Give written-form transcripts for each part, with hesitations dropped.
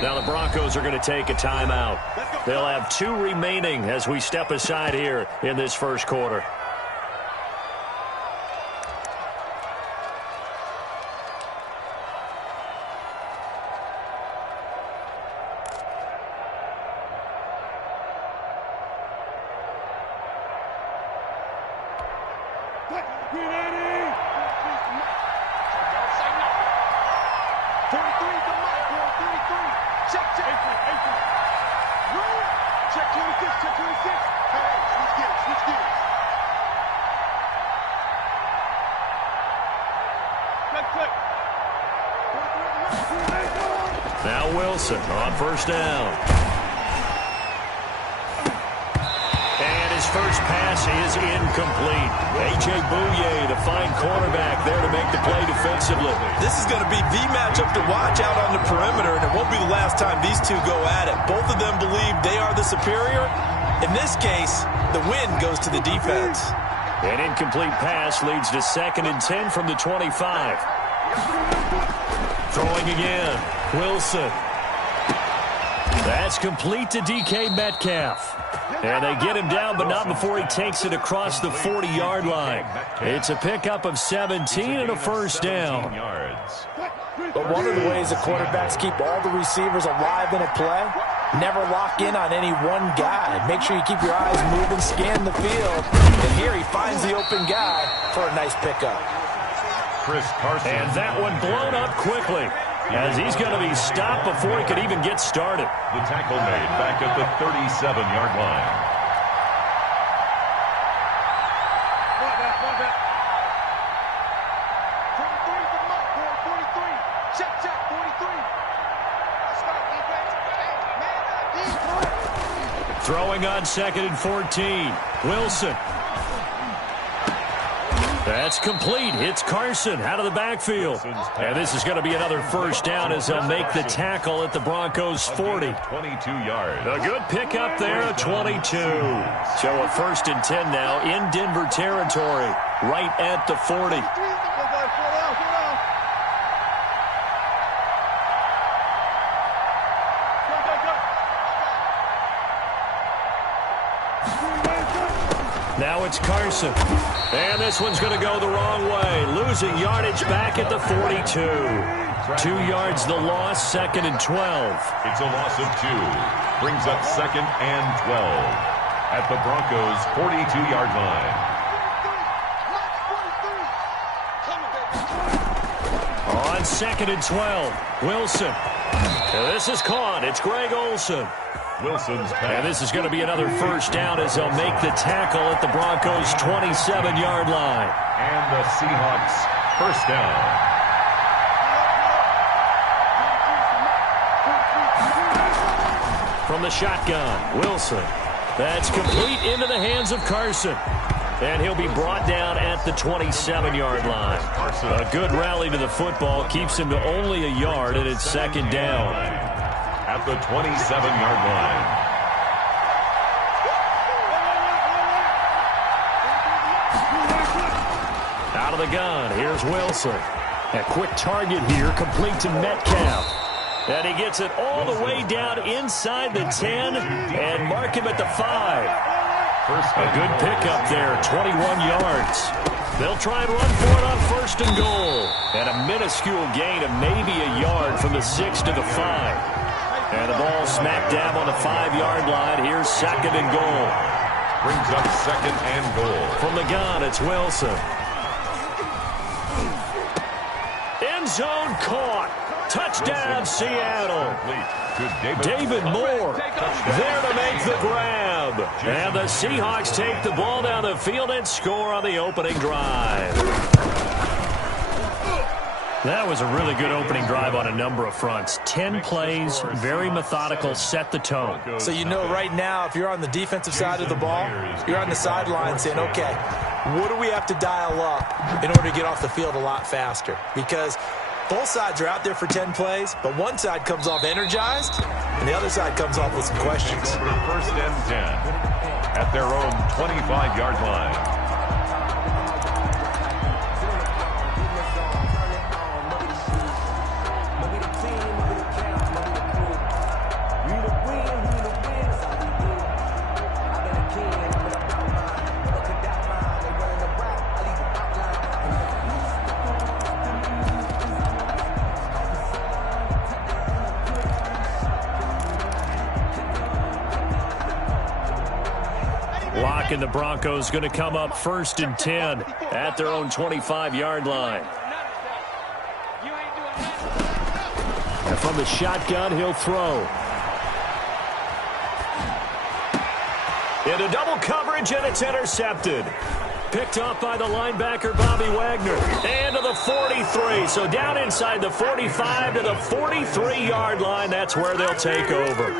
Now the Broncos are going to take a timeout. They'll have 2 remaining as we step aside here in this first quarter. Now Wilson on first down. And his first pass is incomplete. A.J. Bouye, the fine cornerback, there to make the play defensively. This is going to be the matchup to watch out on the perimeter, and it won't be the last time these two go at it. Both of them believe they are the superior. In this case, the win goes to the defense. An incomplete pass leads to 2nd and 10 from the 25. Throwing again. Wilson. That's complete to DK Metcalf. And they get him down, but not before he takes it across the 40-yard line. It's a pickup of 17 and a first down. But one of the ways the quarterbacks keep all the receivers alive in a play, never lock in on any one guy. Make sure you keep your eyes moving, scan the field. And here he finds the open guy for a nice pickup. And that one blown up quickly, as he's going to be stopped before he could even get started. The tackle made back at the 37-yard line. Throwing on 2nd and 14. Wilson. That's complete. It's Carson out of the backfield. And this is going to be another first down as they'll make the tackle at the Broncos' 40. 22 yards. A good pickup there at 22. So a 1st and 10 now in Denver territory, right at the 40. Now it's Carson. And this one's going to go the wrong way. Losing yardage back at the 42. 2 yards the loss, 2nd and 12. It's a loss of 2. Brings up 2nd and 12. At the Broncos' 42-yard line. On 2nd and 12. Wilson. This is caught. It's Greg Olsen. Wilson's pass. And this is going to be another first down as they'll make the tackle at the Broncos' 27-yard line. And the Seahawks first down. From the shotgun, Wilson. That's complete into the hands of Carson. And he'll be brought down at the 27-yard line. A good rally to the football keeps him to only a yard, and it's 2nd down. At the 27-yard line. Out of the gun, here's Wilson. A quick target here, complete to Metcalf. And he gets it all the way down inside the 10 and mark him at the 5. A good pickup there, 21 yards. They'll try and run for it on 1st and goal. And a minuscule gain of maybe a yard from the 6 to the 5. And the ball smack dab on the 5-yard line. Here's 2nd and goal. Brings up 2nd and goal. From the gun, it's Wilson. End zone caught. Touchdown, Seattle. David Moore there to make the grab. And the Seahawks take the ball down the field and score on the opening drive. That was a really good opening drive on a number of fronts. 10 plays, very methodical, set the tone. So you know right now, if you're on the defensive side of the ball, you're on the sideline saying, okay, what do we have to dial up in order to get off the field a lot faster? Because both sides are out there for 10 plays, but one side comes off energized, and the other side comes off with some questions. 1st and 10 at their own 25-yard line. back, and the Broncos going to come up 1st and 10 at their own 25-yard line. And from the shotgun, he'll throw. Into double coverage, and it's intercepted. Picked up by the linebacker, Bobby Wagner. And to the 43. So down inside the 45 to the 43-yard line. That's where they'll take over.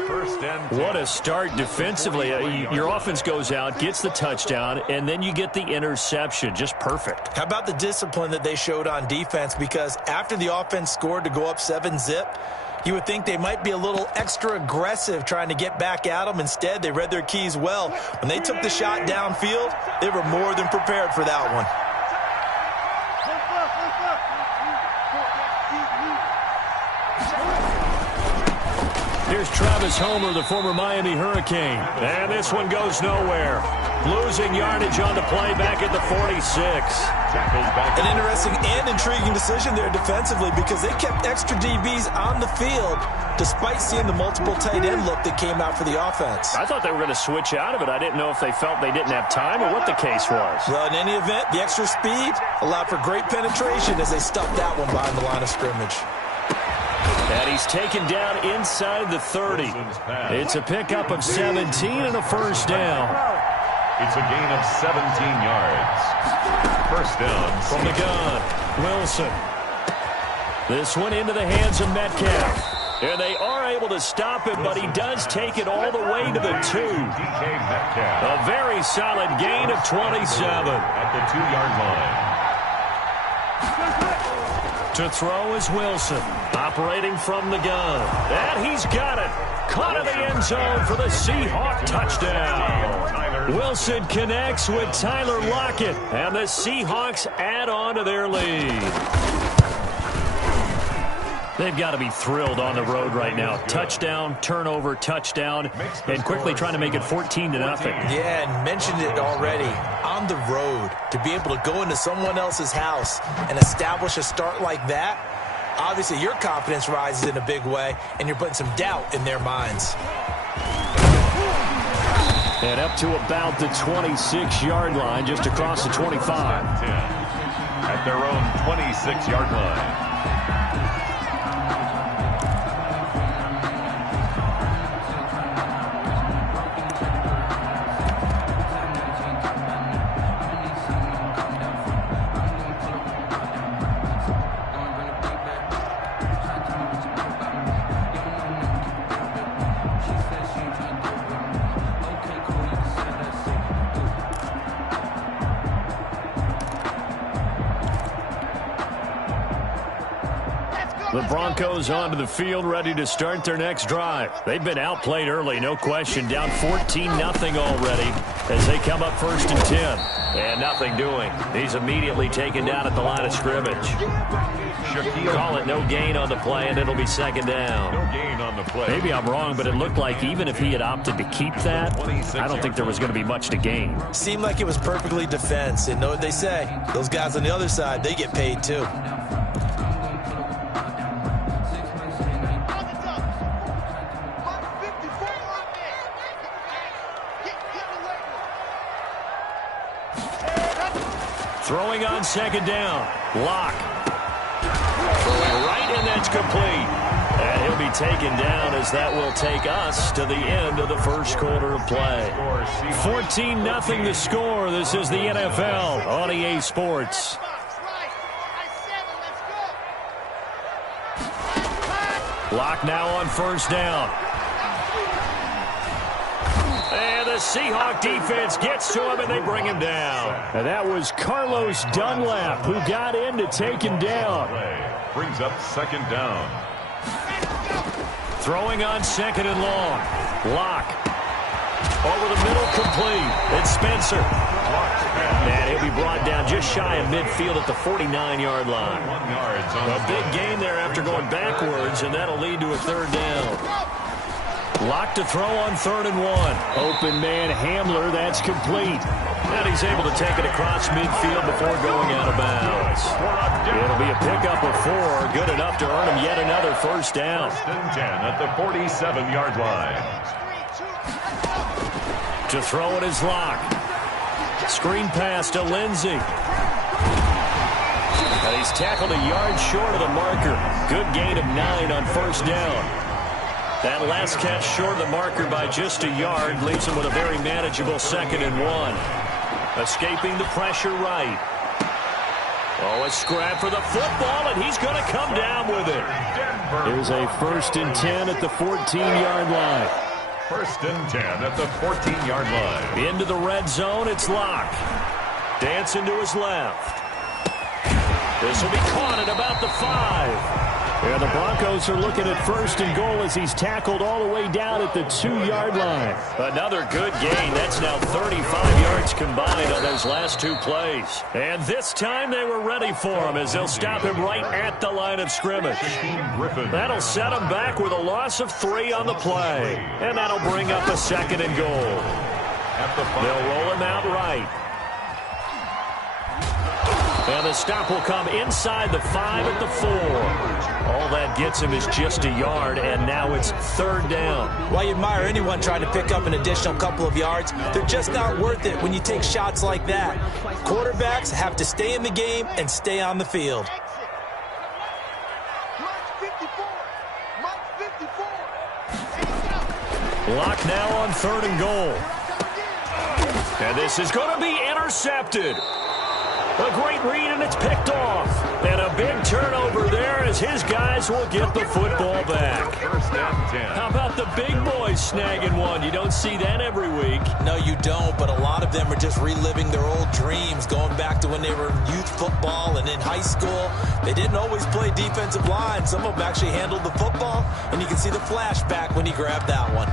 What a start defensively. Your offense goes out, gets the touchdown, and then you get the interception. Just perfect. How about the discipline that they showed on defense? Because after the offense scored to go up 7-zip, you would think they might be a little extra aggressive trying to get back at them. Instead, they read their keys well. When they took the shot downfield, they were more than prepared for that one. Here's Travis Homer, the former Miami Hurricane. And this one goes nowhere. Losing yardage on the play back at the 46. An interesting and intriguing decision there defensively because they kept extra DBs on the field despite seeing the multiple tight end look that came out for the offense. I thought they were going to switch out of it. I didn't know if they felt they didn't have time or what the case was. Well, in any event, the extra speed allowed for great penetration as they stuffed that one behind the line of scrimmage. And he's taken down inside the 30. It's a pickup of 17 and a first down. It's a gain of 17 yards. First down. From the gun, Wilson. This one into the hands of Metcalf. And they are able to stop him, but he does take it all the way to the 2. A very solid gain of 27. At the 2-yard line. To throw is Wilson, operating from the gun. And he's got it. Caught in the end zone for the Seahawk touchdown. Wilson connects with Tyler Lockett, and the Seahawks add on to their lead. They've got to be thrilled on the road right now. Touchdown, turnover, touchdown, and quickly trying to make it 14-0. Yeah, and mentioned it already. On the road, to be able to go into someone else's house and establish a start like that, obviously your confidence rises in a big way, and you're putting some doubt in their minds. And up to about the 26-yard line, just across the 25. At their own 26-yard line. The Broncos onto the field, ready to start their next drive. They've been outplayed early, no question. Down 14-0 already as they come up 1st and 10. And nothing doing. He's immediately taken down at the line of scrimmage. Call it no gain on the play, and it'll be 2nd down. No gain on the play. Maybe I'm wrong, but it looked like even if he had opted to keep that, I don't think there was going to be much to gain. Seemed like it was perfectly defense. And know what they say? Those guys on the other side, they get paid too. Throwing on 2nd down. Lock. Throwing right, and that's complete. And he'll be taken down as that will take us to the end of the first quarter of play. 14-0 the score. This is the NFL on EA Sports. Lock now on 1st down. And the Seahawk defense gets to him, and they bring him down. And that was Carlos Dunlap who got in to take him down. Brings up 2nd down. Throwing on 2nd and long. Lock. Over the middle, complete. It's Spencer. And he'll be brought down just shy of midfield at the 49-yard line. A big gain there after going backwards, and that'll lead to a 3rd down. Lock to throw on 3rd and 1. Open man Hamler, that's complete. And he's able to take it across midfield before going out of bounds. It'll be a pickup of 4, good enough to earn him yet another 1st down. 1st and 10 at the 47-yard line. To throw it is Lock. Screen pass to Lindsey. And he's tackled a yard short of the marker. Good gain of 9 on first down. That last catch short of the marker by just a yard leaves him with a very manageable 2nd and 1. Escaping the pressure right. Oh, a scrap for the football, and he's going to come down with it. Here's a 1st and 10 at the 14-yard line. 1st and 10 at the 14-yard line. Into the red zone, it's Locke. Dancing to his left. This will be caught at about the 5. And the Broncos are looking at 1st and goal as he's tackled all the way down at the 2-yard line. Another good gain. That's now 35 yards combined on those last 2 plays. And this time they were ready for him as they'll stop him right at the line of scrimmage. That'll set him back with a loss of 3 on the play. And that'll bring up a 2nd and goal. They'll roll him out right. And the stop will come inside the 5 at the 4. All that gets him is just a yard, and now it's 3rd down. While you admire anyone trying to pick up an additional couple of yards, they're just not worth it when you take shots like that. Quarterbacks have to stay in the game and stay on the field. Locke now on 3rd and goal. And this is going to be intercepted. A great read, and it's picked off. And a big turnover there as his guys will get the football back. 1st and 10. How about the big boys snagging one? You don't see that every week. No, you don't, but a lot of them are just reliving their old dreams, going back to when they were in youth football and in high school. They didn't always play defensive line. Some of them actually handled the football, and you can see the flashback when he grabbed that one.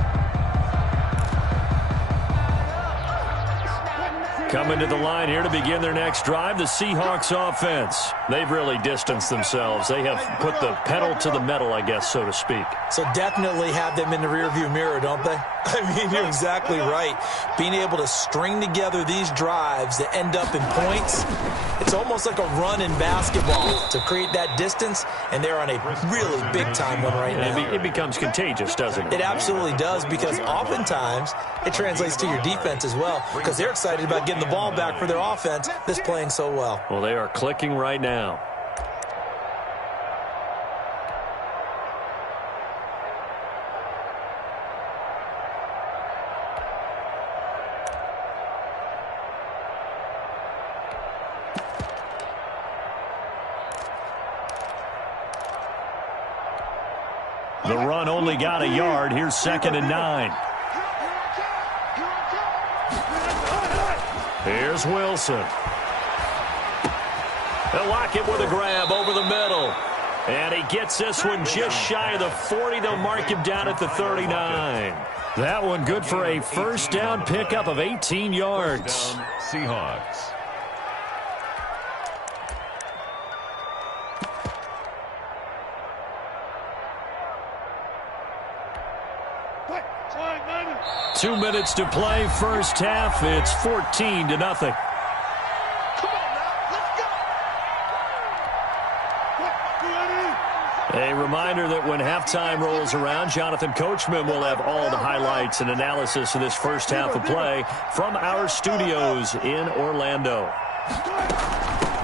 Coming to the line here to begin their next drive, the Seahawks offense. They've really distanced themselves. They have put the pedal to the metal, I guess, so to speak. So definitely have them in the rearview mirror, don't they? I mean, you're exactly right. Being able to string together these drives that end up in points, it's almost like a run in basketball to create that distance, and they're on a really big-time one right now. It becomes contagious, doesn't it? It absolutely does, because oftentimes it translates to your defense as well, because they're excited about getting the ball back for their offense that's playing so well. Well, they are clicking right now. The run only got a yard. Here's 2nd and 9. Here's Wilson. They'll lock it with a grab over the middle. And he gets this one just shy of the 40. They'll mark him down at the 39. That one good for a 1st down pickup of 18 yards. Seahawks. Two minutes to play, first half. It's 14-0. A reminder that when halftime rolls around, Jonathan Coachman will have all the highlights and analysis of this first half of play from our studios in Orlando.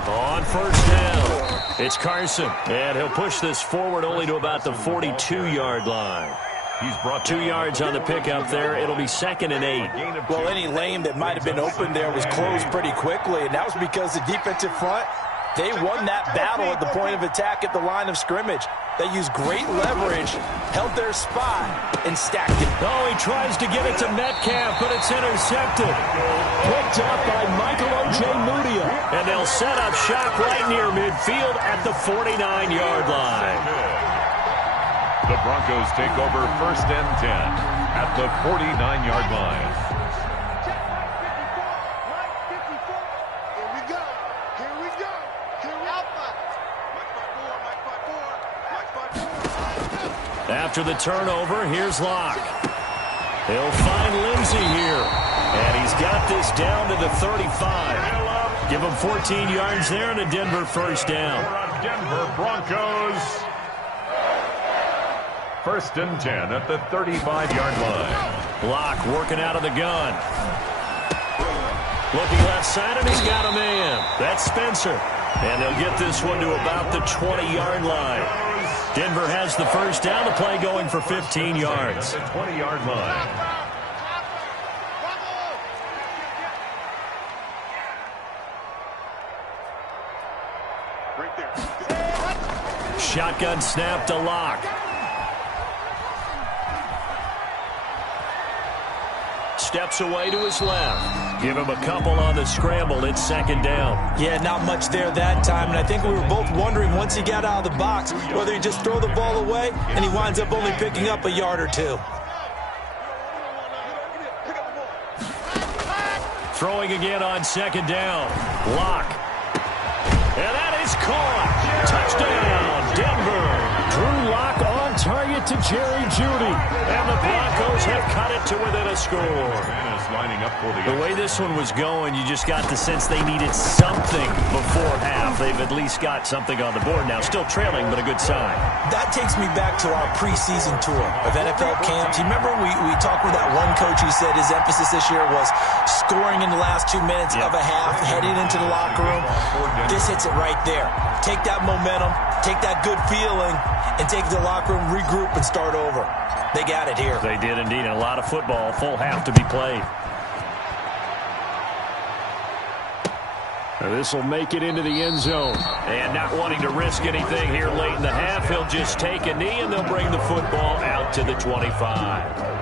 On 1st down, it's Carson, and he'll push this forward only to about the 42-yard line. He's brought 2 yards on the pickup there. It'll be 2nd and 8. Well, any lane that might have been open there was closed pretty quickly, and that was because the defensive front, they won that battle at the point of attack at the line of scrimmage. They used great leverage, held their spot, and stacked it. Oh, he tries to get it to Metcalf, but it's intercepted. Picked up by Michael O.J. Mudia. And they'll set up shop right near midfield at the 49-yard line. The Broncos take over 1st and 10 at the 49-yard line. After the turnover, here's Locke. He'll find Lindsey here. And he's got this down to the 35. Give him 14 yards there and a Denver 1st down. Denver Broncos. 1st and 10 at the 35-yard line. Locke working out of the gun. Looking left side, and he's got a man. That's Spencer. And they'll get this one to about the 20-yard line. Denver has the first down. The play going for 15 yards. The 20-yard line. Shotgun snap to Locke. Steps away to his left. Give him a couple on the scramble. It's second down. Yeah, not much there that time. And I think we were both wondering once he got out of the box whether he just throw the ball away and he winds up only picking up a yard or two. Throwing again on second down. Locke. And that is caught. Touchdown, Denver. Drew Locke on target to Jerry Jeudy. And the Broncos have cut it to within a score. Lining up for the way this one was going, you just got the sense they needed something before half. They've at least got something on the board now. Still trailing, but a good sign. That takes me back to our preseason tour of NFL camps. You remember we talked with that one coach who said his emphasis this year was scoring in the last 2 minutes of a half, heading into the locker room. This hits it right there. Take that momentum, take that good feeling, and take the locker room, regroup, and start over. They got it here. They did indeed. And a lot of football, full half to be played. This will make it into the end zone. And not wanting to risk anything here late in the half, he'll just take a knee, and they'll bring the football out to the 25.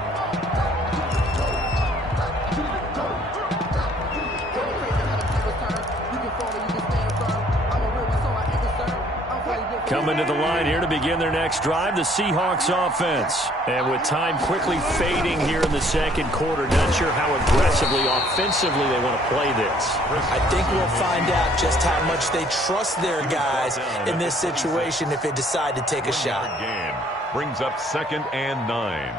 Coming to the line here to begin their next drive, the Seahawks offense. And with time quickly fading here in the second quarter, not sure how aggressively, offensively they want to play this. I think we'll find out just how much they trust their guys in this situation if they decide to take a shot. Again, brings up 2nd and 9.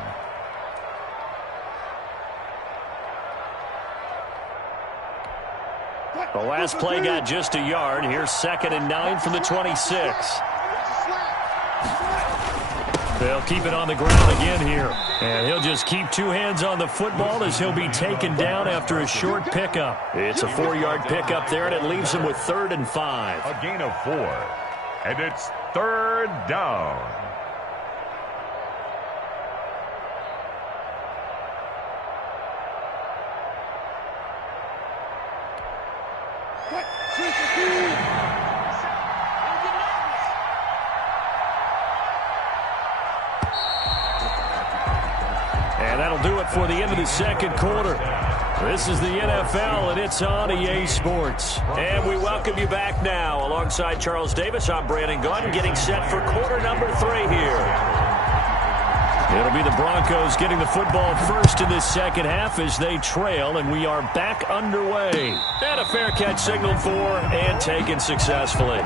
The last play got just a yard. Here's 2nd and 9 from the 26. They'll keep it on the ground again here. And he'll just keep two hands on the football as he'll be taken down after a short pickup. It's a 4-yard pickup there, and it leaves him with 3rd and 5. A gain of 4. And it's 3rd down. And that'll do it for the end of the second quarter. This is the NFL, and it's on EA Sports. And we welcome you back now. Alongside Charles Davis, I'm Brandon Gunn, getting set for quarter number 3 here. It'll be the Broncos getting the football first in this second half as they trail, and we are back underway. And a fair catch signaled for and taken successfully.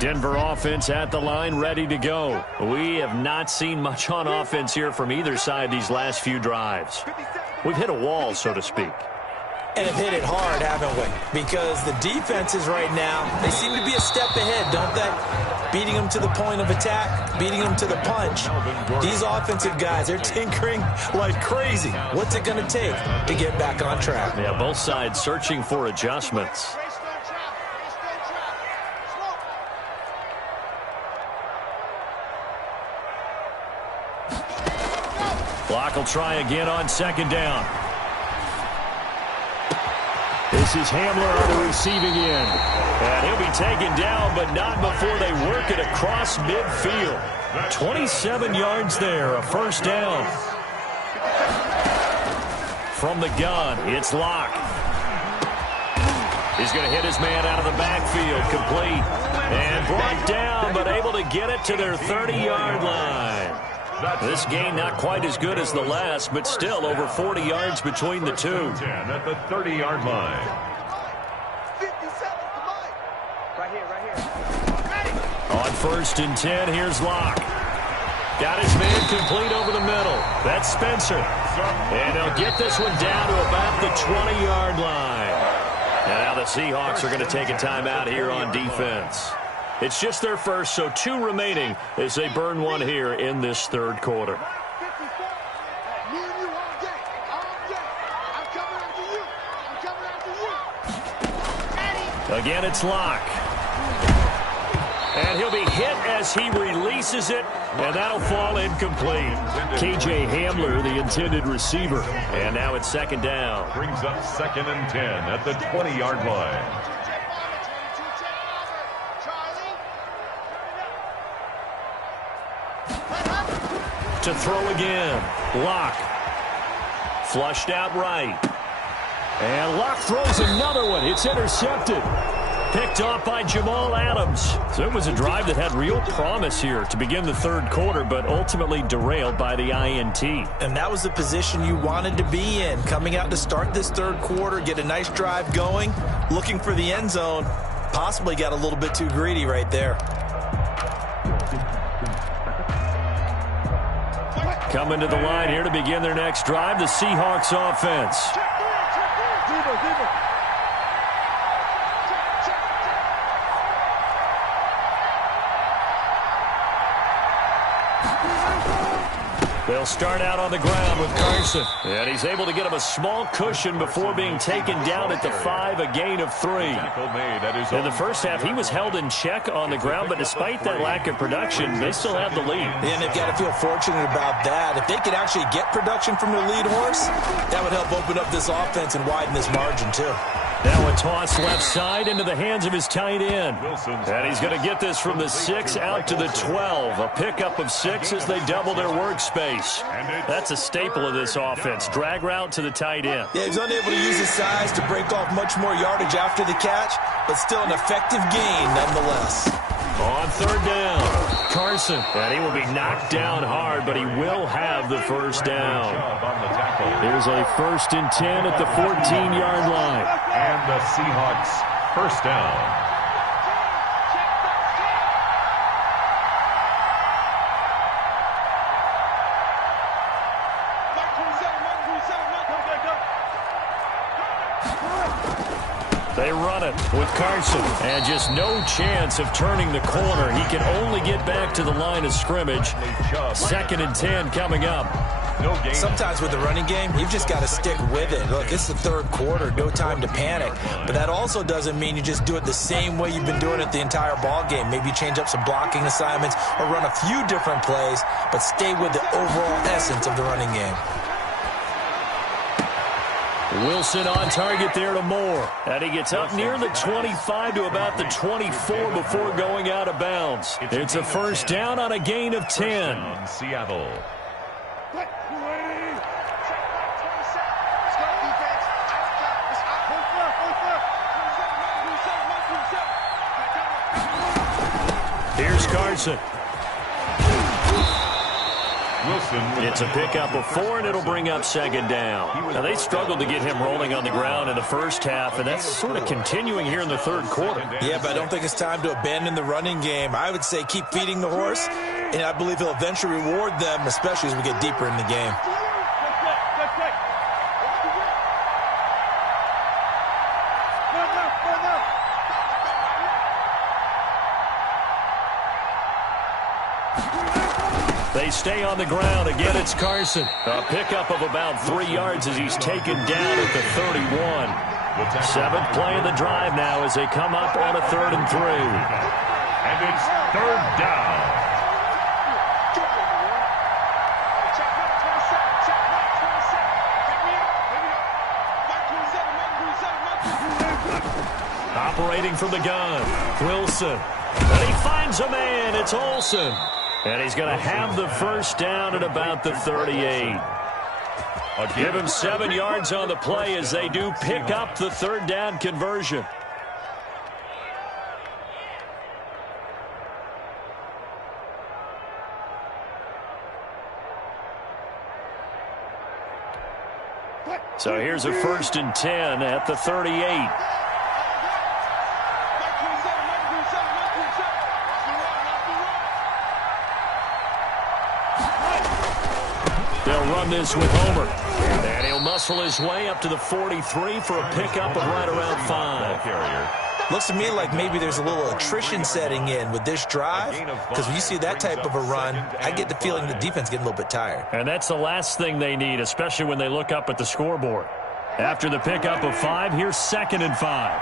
Denver offense at the line, ready to go. We have not seen much on offense here from either side these last few drives. We've hit a wall, so to speak. And have hit it hard, haven't we? Because the defenses right now, they seem to be a step ahead, don't they? Beating them to the point of attack, beating them to the punch. These offensive guys, they're tinkering like crazy. What's it going to take to get back on track? Yeah, both sides searching for adjustments. Block will try again on second down. This is Hamler on the receiving end. And he'll be taken down, but not before they work it across midfield. 27 yards there, a first down. From the gun, it's Locke. He's going to hit his man out of the backfield, complete. And brought down, but able to get it to their 30-yard line. This gain not quite as good as the last, but still over 40 yards between the two. At the 30-yard line. On 1st and 10, here's Locke. Got his man complete over the middle. That's Spencer. And they'll get this one down to about the 20-yard line. And now the Seahawks are going to take a timeout here on defense. It's just their first, so 2 remaining as they burn one here in this third quarter. Again, it's Locke. And he'll be hit as he releases it, and that'll fall incomplete. K.J. Hamler, the intended receiver. And now it's second down. Brings up 2nd and 10 at the 20-yard line. To throw again. Locke. Flushed out right. And Locke throws another one. It's intercepted. Picked off by Jamal Adams. So it was a drive that had real promise here to begin the third quarter, but ultimately derailed by the INT. And that was the position you wanted to be in. Coming out to start this third quarter, get a nice drive going, looking for the end zone. Possibly got a little bit too greedy right there. Coming to the line here to begin their next drive, the Seahawks offense. They'll start out on the ground with Carson. And he's able to get him a small cushion before being taken down at the 5, a gain of 3. In the first half, he was held in check on the ground, but despite that lack of production, they still have the lead. And they've got to feel fortunate about that. If they could actually get production from their lead horse, that would help open up this offense and widen this margin, too. Now a toss left side into the hands of his tight end. And he's going to get this from the 6 out to the 12. A pickup of 6 as they double their workspace. That's a staple of this offense. Drag route to the tight end. Yeah, he's unable to use his size to break off much more yardage after the catch, but still an effective gain nonetheless. On third down, Carson. And he will be knocked down hard, but he will have the first down. Here's a 1st and 10 at the 14-yard line. And the Seahawks first down. They run it with Carson. And just no chance of turning the corner. He can only get back to the line of scrimmage. 2nd and 10 coming up. Sometimes with the running game, you've just got to stick with it. Look, it's the third quarter, no time to panic. But that also doesn't mean you just do it the same way you've been doing it the entire ball game. Maybe change up some blocking assignments or run a few different plays, but stay with the overall essence of the running game. Wilson on target there to Moore. And he gets up near the 25 to about the 24 before going out of bounds. It's a first down on a gain of 10. Seattle. Here's Carson. Wilson. It's a pickup of 4, and it'll bring up second down. Now, they struggled to get him rolling on the ground in the first half, and that's sort of continuing here in the third quarter. Yeah, but I don't think it's time to abandon the running game. I would say keep feeding the horse, and I believe he'll eventually reward them, especially as we get deeper in the game. They stay on the ground. Again, it's Carson. A pickup of about 3 yards as he's taken down at the 31. 7th play of the drive now as they come up on a 3rd and 3. And it's 3rd down. Operating from the gun, Wilson. And he finds a man. It's Olsen. And he's going to have the first down at about the 38. Give him 7 yards on the play as they do pick up the 3rd down conversion. So here's a 1st and 10 at the 38. from this with Homer. And he'll muscle his way up to the 43 for a pickup of right around 5. Looks to me like maybe there's a little attrition setting in with this drive, because when you see that type of a run, I get the feeling the defense getting a little bit tired. And that's the last thing they need, especially when they look up at the scoreboard. After the pickup of 5, here's 2nd and 5.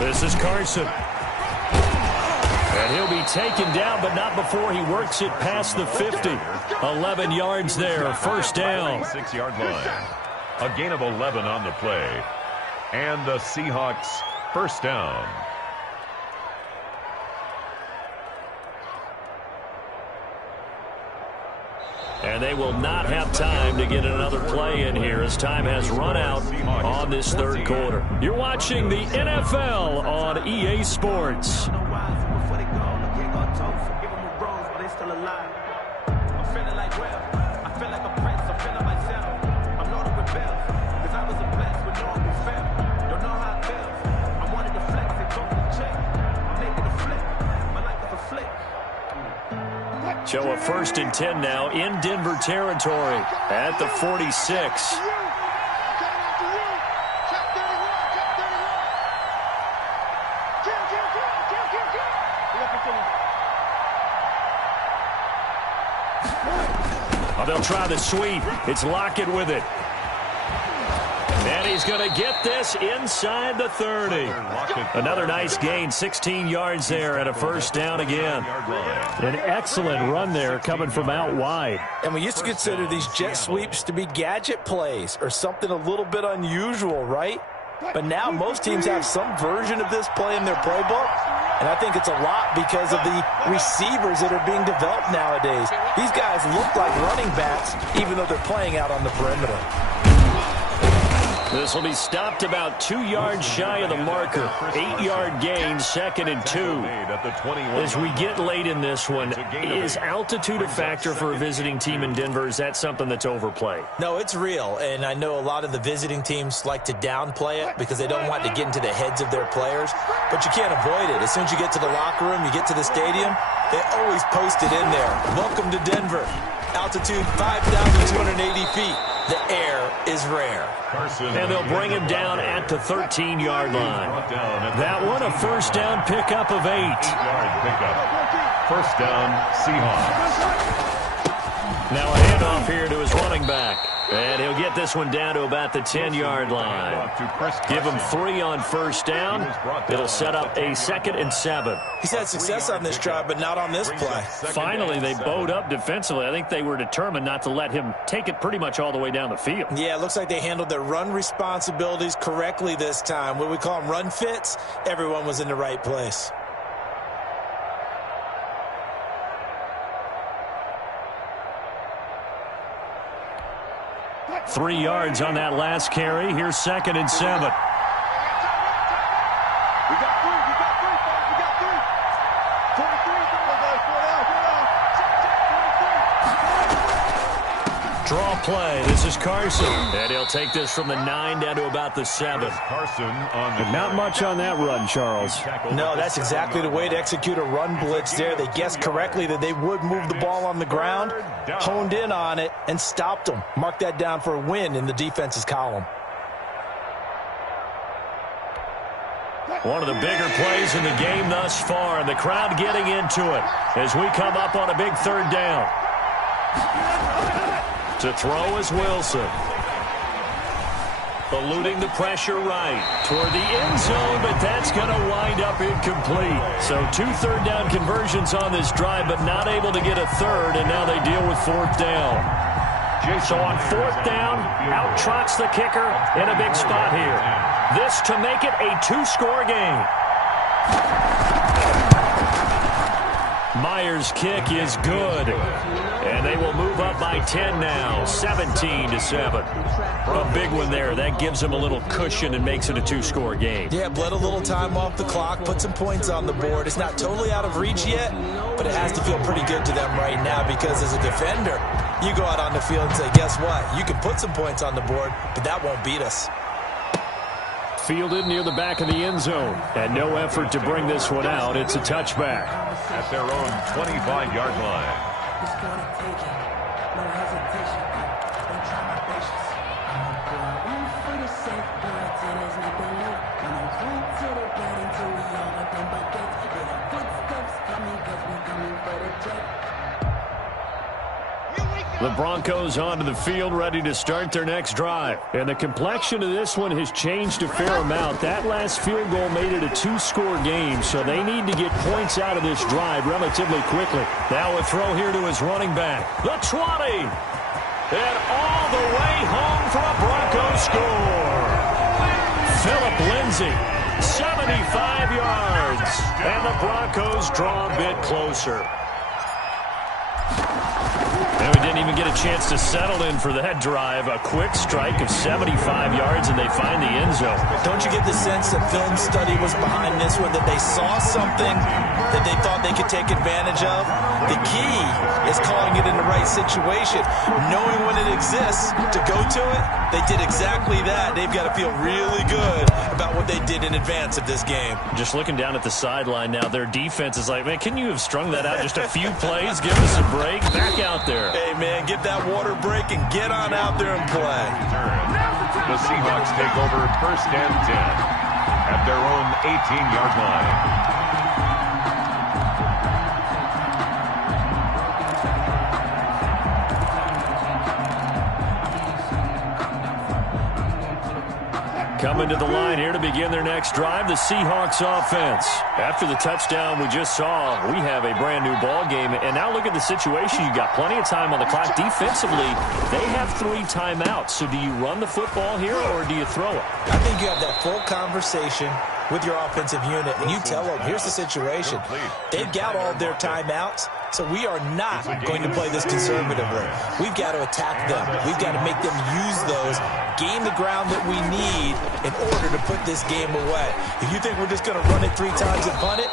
This is Carson. And he'll be taken down, but not before he works it past the 50. 11 yards there, first down. 6-yard line. A gain of 11 on the play. And the Seahawks first down. And they will not have time to get another play in here as time has run out on this third quarter. You're watching the NFL on EA Sports. Show a 1st and 10 now in Denver territory at the 46. Oh, they'll try the sweep. It's Lockett with it. And he's going to get this inside the 30. Another nice gain, 16 yards there and a first down again. An excellent run there coming from out wide. And we used to consider these jet sweeps to be gadget plays or something a little bit unusual, right? But now most teams have some version of this play in their playbook. And I think it's a lot because of the receivers that are being developed nowadays. These guys look like running backs even though they're playing out on the perimeter. This will be stopped about 2 yards shy of the marker. 8-yard gain, 2nd and 2. As we get late in this one, is altitude a factor for a visiting team in Denver? Is that something that's overplayed? No, it's real, and I know a lot of the visiting teams like to downplay it because they don't want to get into the heads of their players, but you can't avoid it. As soon as you get to the locker room, you get to the stadium, they always post it in there. Welcome to Denver. Altitude 5,280 feet. The air is rare. And they'll bring him down at the 13-yard line. That one, a first down pickup of 8. 8-yard pickup. First down, Seahawks. Now a handoff here to his running back. And he'll get this one down to about the 10-yard line. Give him 3 on first down. It'll set up a 2nd and 7. He's had success on this drive, but not on this play. Finally, they bowed up defensively. I think they were determined not to let him take it pretty much all the way down the field. Yeah, it looks like they handled their run responsibilities correctly this time. What we call them run fits, everyone was in the right place. 3 yards on that last carry. Here's 2nd and 7. Draw play. This is Carson. And he'll take this from the 9 down to about the 7. Carson on the Not much on that run, Charles. No, that's exactly the way to execute a run blitz there. They guessed correctly that they would move the ball on the ground, honed in on it, and stopped them. Mark that down for a win in the defense's column. One of the bigger plays in the game thus far, and the crowd getting into it as we come up on a big 3rd down. To throw is Wilson. Eluding the pressure right toward the end zone, but that's going to wind up incomplete. So 2 third-down conversions on this drive, but not able to get a 3rd, and now they deal with 4th down. So on 4th down, out trots the kicker in a big spot here. This to make it a 2-score game. Myers' kick is good. And they will move up by 10 now, 17-7. A big one there. That gives them a little cushion and makes it a two-score game. Yeah, bled a little time off the clock, put some points on the board. It's not totally out of reach yet, but it has to feel pretty good to them right now because as a defender, you go out on the field and say, guess what? You can put some points on the board, but that won't beat us. Fielded near the back of the end zone. And no effort to bring this one out. It's a touchback. At their own 25-yard line. It's gonna take it. No hesitation. Don't try my patience. I'm a boy for the safe word. There's nothing left. I'm a root to the blood until we all up in buckets. With our footsteps coming, cause we coming for the jet. The Broncos onto the field, ready to start their next drive. And the complexion of this one has changed a fair amount. That last field goal made it a two-score game, so they need to get points out of this drive relatively quickly. Now a throw here to his running back. The 20. And all the way home for a Broncos score. Phillip Lindsay, 75 yards. And the Broncos draw a bit closer. And we didn't even get a chance to settle in for that drive. A quick strike of 75 yards, and they find the end zone. Don't you get the sense that film study was behind this one, that they saw something that they thought they could take advantage of? The key is calling it in the right situation. Knowing when it exists to go to it, they did exactly that. They've got to feel really good about what they did in advance of this game. Just looking down at the sideline now, their defense is like, man, can you have strung that out just a few plays? Give us a break. Back out there. Hey, man, get that water break and get on out there and play. The Seahawks take over first and 10 at their own 18-yard line. Coming to the line here to begin their next drive, the Seahawks offense. After the touchdown we just saw, we have a brand new ball game. And now look at the situation. You got plenty of time on the clock. Defensively, they have 3 timeouts. So do you run the football here or do you throw it? I think you have that full conversation with your offensive unit, and you tell them, here's the situation. They've got all their timeouts, so we are not going to play this conservatively. We've got to attack them. We've got to make them use those, gain the ground that we need in order to put this game away. If you think we're just going to run it 3 times and punt it,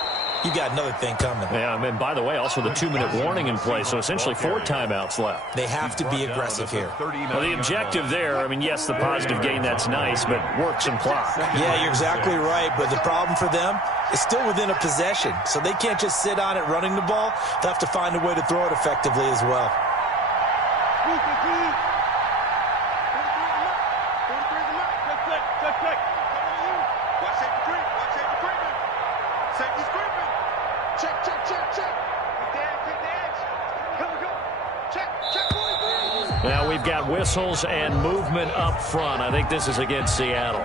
you got another thing coming. Yeah, and by the way, also the 2-minute warning in play, so essentially 4 timeouts left. They have to be aggressive here. Well, the objective there, I mean, yes, the positive gain, that's nice, but work some clock. Yeah, you're exactly right, but the problem for them is still within a possession, so they can't just sit on it running the ball. They'll have to find a way to throw it effectively as well. Now we've got whistles and movement up front. I think this is against Seattle.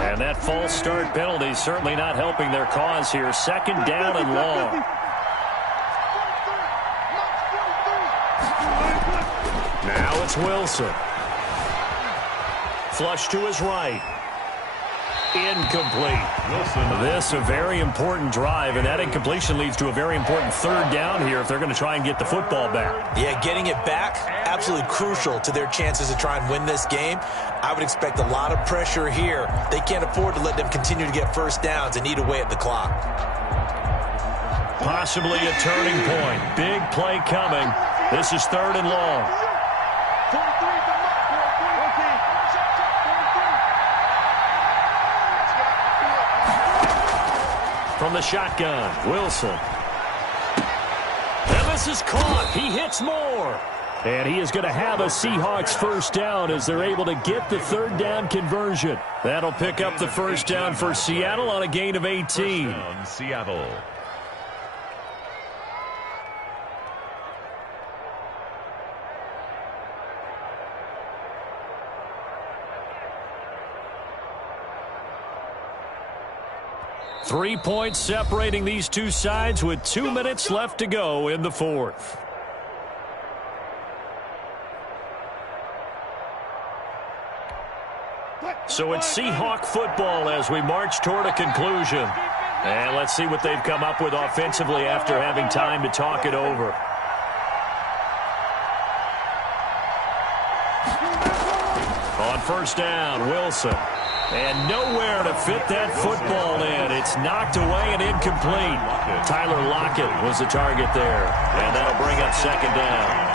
And that false start penalty certainly not helping their cause here. 2nd down and long. Now it's Wilson. Flush to his right. Incomplete. This a very important drive, and that incompletion leads to a very important 3rd down here if they're going to try and get the football back. Yeah, getting it back, absolutely crucial to their chances to try and win this game. I would expect a lot of pressure here. They can't afford to let them continue to get first downs and eat away at the clock. Possibly a turning point. Big play coming. This is 3rd and long. From the shotgun, Wilson. And this is caught. He hits more. And he is going to have a Seahawks first down as they're able to get the 3rd down conversion. That'll pick up the first down for Seattle on a gain of 18. First down, Seattle. 3 points separating these two sides with 2 minutes left to go in the fourth. So it's Seahawk football as we march toward a conclusion. And let's see what they've come up with offensively after having time to talk it over. On first down, Wilson. And nowhere to fit that football in. It's knocked away and incomplete. Tyler Lockett was the target there. And that'll bring up second down.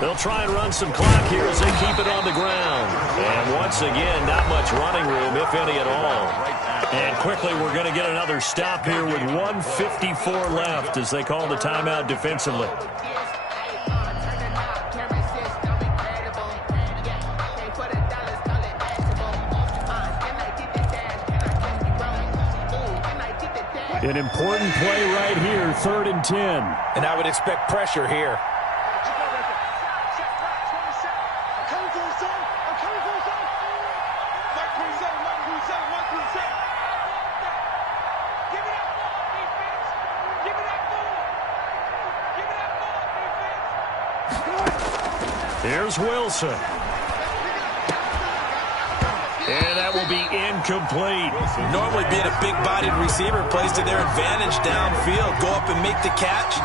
They'll try and run some clock here as they keep it on the ground. And once again, not much running room, if any at all. And quickly, we're going to get another stop here with 1:54 left as they call the timeout defensively. An important play right here, 3rd and 10. And I would expect pressure here. Here's Wilson. And that will be incomplete. Normally being a big-bodied receiver plays to their advantage downfield. Go up and make the catch,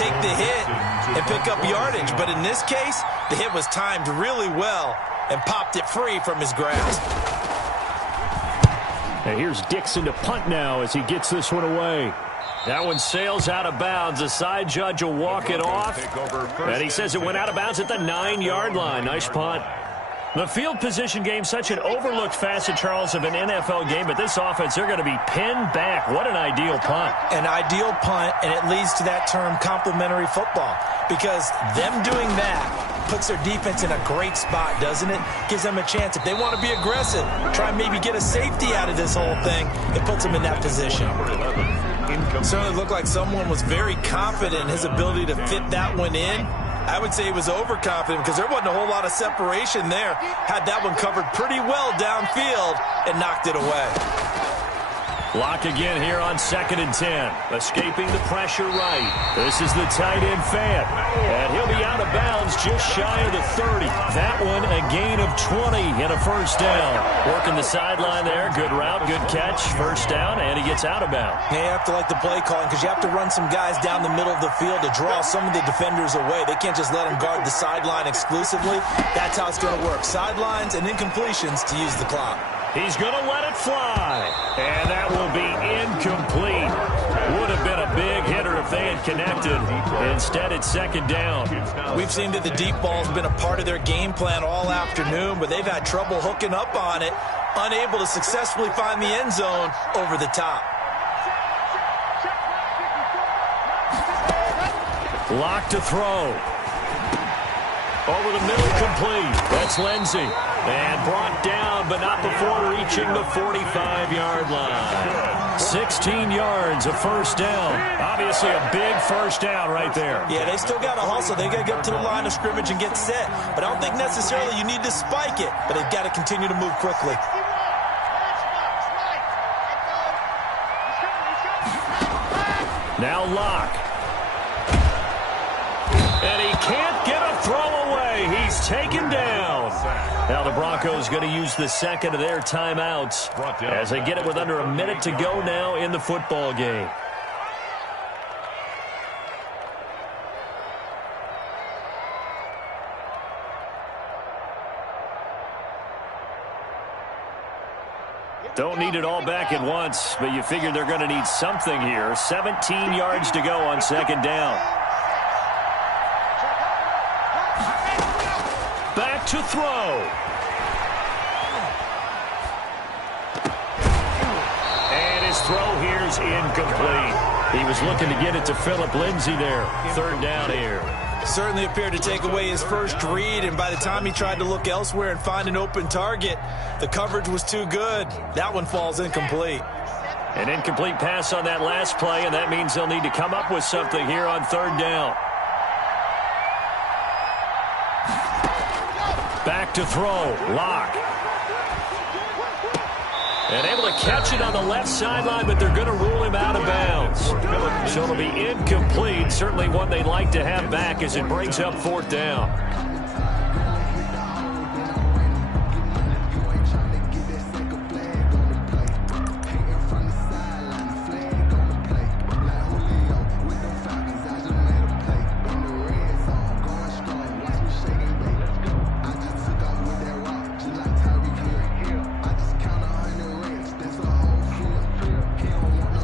take the hit, and pick up yardage. But in this case, the hit was timed really well and popped it free from his grasp. And here's Dixon to punt now as he gets this one away. That one sails out of bounds. The side judge will walk it off. And he says it went out of bounds at the 9-yard line. Nice punt. The field position game, such an overlooked facet, Charles, of an NFL game. But this offense, they're going to be pinned back. What an ideal punt. An ideal punt, and it leads to that term complementary football. Because them doing that puts their defense in a great spot, doesn't it? Gives them a chance. If they want to be aggressive, try and maybe get a safety out of this whole thing, it puts them in that position. Certainly looked like someone was very confident in his ability to fit that one in. I would say he was overconfident because there wasn't a whole lot of separation there. Had that one covered pretty well downfield and knocked it away. Lock again here on 2nd and 10. Escaping the pressure right. This is the tight end Fant. And he'll be out of bounds just shy of the 30. That one a gain of 20 and a first down. Working the sideline there. Good route, good catch. First down, and he gets out of bounds. Yeah, you have to like the play calling because you have to run some guys down the middle of the field to draw some of the defenders away. They can't just let them guard the sideline exclusively. That's how it's going to work. Sidelines and incompletions to use the clock. He's going to let it fly. And that will be incomplete. Would have been a big hitter if they had connected. Instead, it's second down. We've seen that the deep ball's been a part of their game plan all afternoon, but they've had trouble hooking up on it, unable to successfully find the end zone over the top. Lock to throw. Over the middle, complete. That's Lindsey. And brought down, but not before reaching the 45-yard line. 16 yards, a first down. Obviously a big first down right there. Yeah, they still got to hustle. They got to get to the line of scrimmage and get set. But I don't think necessarily you need to spike it, but they've got to continue to move quickly. Now Lock. And he can't get a throw away. He's taken down. Now the Broncos going to use the second of their timeouts as they get it with under a minute to go now in the football game. Don't need it all back at once, but you figure they're going to need something here. 17 yards to go on second down. Back to throw. And his throw here's incomplete. He was looking to get it to Phillip Lindsay there. Third down here. Certainly appeared to take away his first read, and by the time he tried to look elsewhere and find an open target, the coverage was too good. That one falls incomplete. An incomplete pass on that last play, and that means they'll need to come up with something here on third down. Back to throw. Lock. And able to catch it on the left sideline, but they're going to rule him out of bounds. So it'll be incomplete. Certainly one they'd like to have back as it brings up fourth down.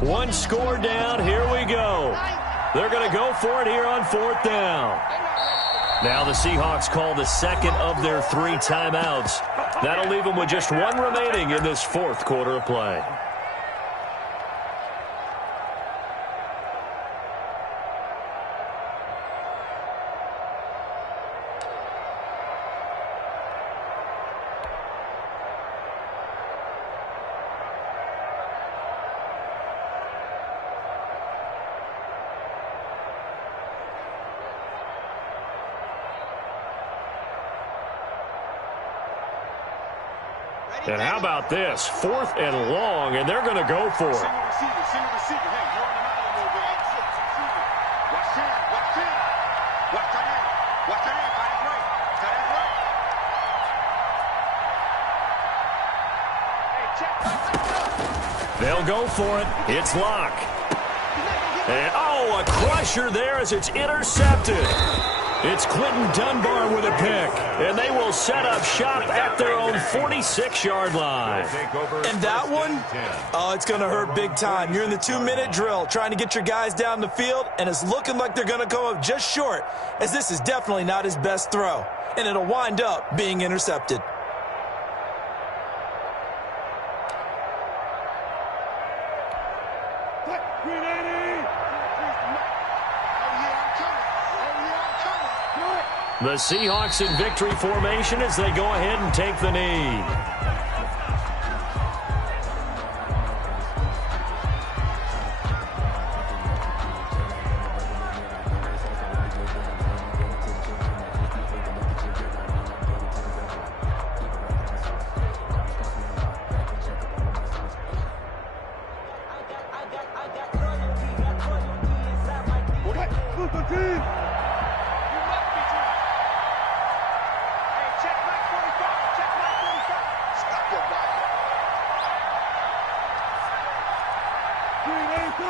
One score down. Here we go. They're going to go for it here on fourth down. Now the Seahawks call the second of their 3 timeouts. That'll leave them with just one remaining in this fourth quarter of play. And how about this? 4th and long, and they're going to go for it. They'll go for it. It's Lock. And, oh, a crusher there as it's intercepted. It's Quentin Dunbar with a pick, and they will set up shop at their own 46-yard line. And that one, oh, it's going to hurt big time. You're in the 2-minute drill trying to get your guys down the field, and it's looking like they're going to come up just short, as this is definitely not his best throw, and it'll wind up being intercepted. The Seahawks in victory formation as they go ahead and take the knee.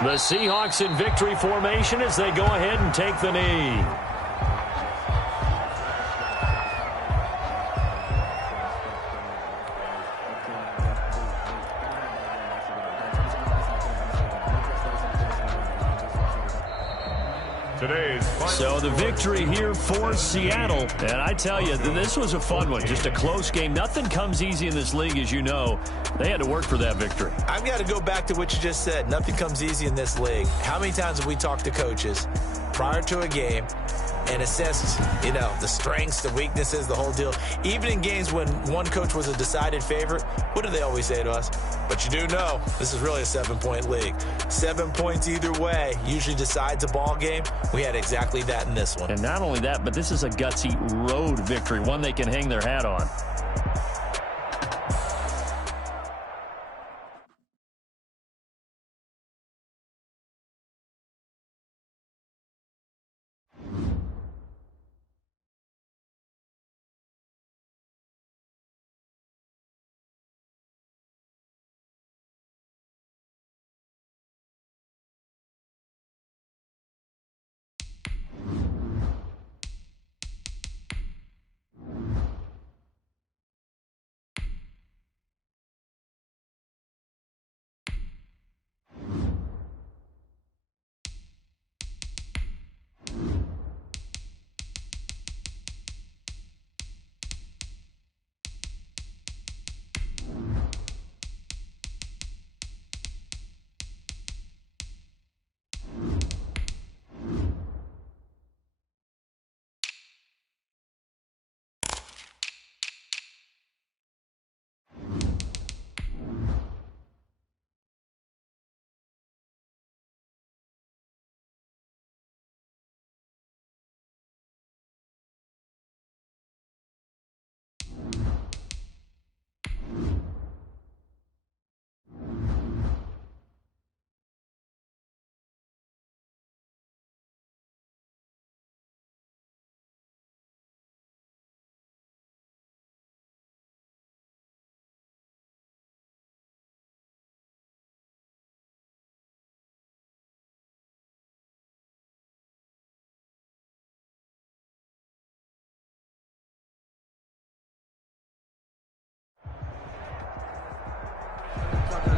The Seahawks in victory formation as they go ahead and take the knee. So the victory here for Seattle. And I tell you, this was a fun one. Just a close game. Nothing comes easy in this league, as you know. They had to work for that victory. I've got to go back to what you just said. Nothing comes easy in this league. How many times have we talked to coaches prior to a game and assessed, the strengths, the weaknesses, the whole deal? Even in games when one coach was a decided favorite, what do they always say to us? But you do know this is really a 7-point league. 7 points either way usually decides a ball game. We had exactly that in this one. And not only that, but this is a gutsy road victory, one they can hang their hat on.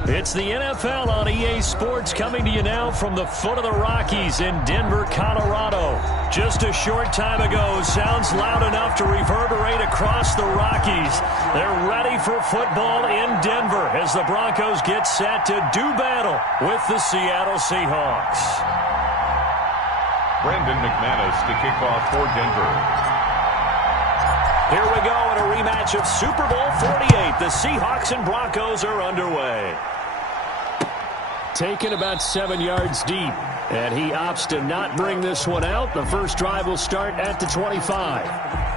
It's the NFL on EA Sports coming to you now from the foot of the Rockies in Denver, Colorado. Just a short time ago, sounds loud enough to reverberate across the Rockies. They're ready for football in Denver as the Broncos get set to do battle with the Seattle Seahawks. Brandon McManus to kick off for Denver. Here we go in a rematch of Super Bowl 48. The Seahawks and Broncos are underway. Taken about 7 yards deep, and he opts to not bring this one out. The first drive will start at the 25.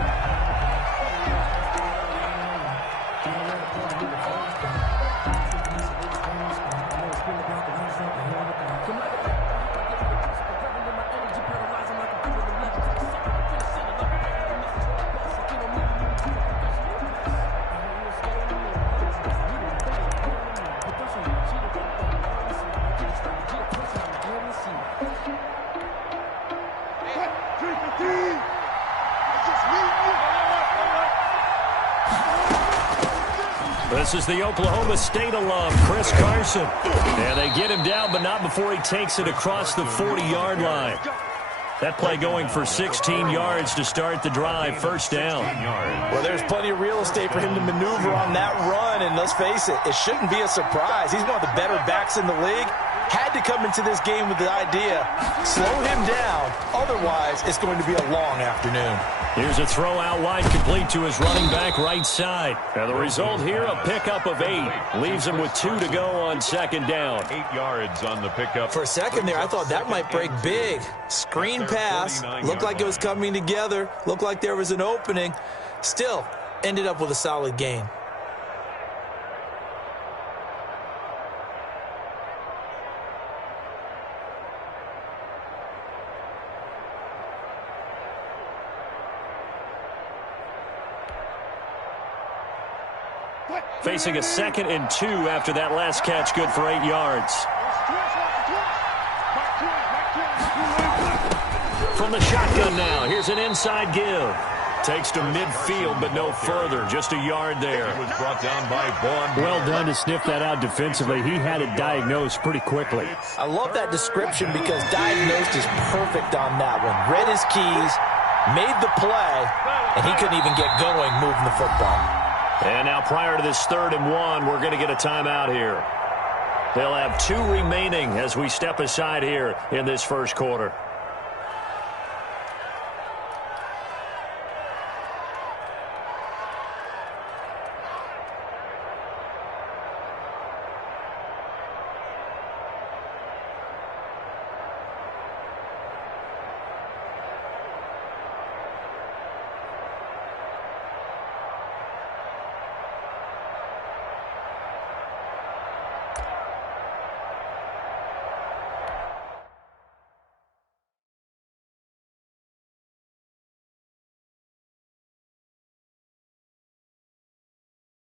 This is the Oklahoma State alum, Chris Carson. And they get him down, but not before he takes it across the 40-yard line. That play going for 16 yards to start the drive, first down. Well, there's plenty of real estate for him to maneuver on that run, and let's face it, it shouldn't be a surprise. He's one of the better backs in the league. Had to come into this game with the idea, slow him down, otherwise it's going to be a long afternoon. Here's a throw out wide, complete to his running back right side. And the result here, a pickup of 8. Leaves him with 2 to go on second down. 8 yards on the pickup. For a second there, I thought that might break big. Screen pass, looked like it was coming together, looked like there was an opening. Still, ended up with a solid gain. Facing a 2nd and 2 after that last catch, good for 8 yards. From the shotgun now, here's an inside give. Takes to midfield, but no further, just a yard there. It was brought down by Vaughn. Well done to sniff that out defensively. He had it diagnosed pretty quickly. I love that description because diagnosed is perfect on that one. Read his keys, made the play, and he couldn't even get going moving the football. And now prior to this 3rd and 1, we're going to get a timeout here. They'll have 2 remaining as we step aside here in this first quarter.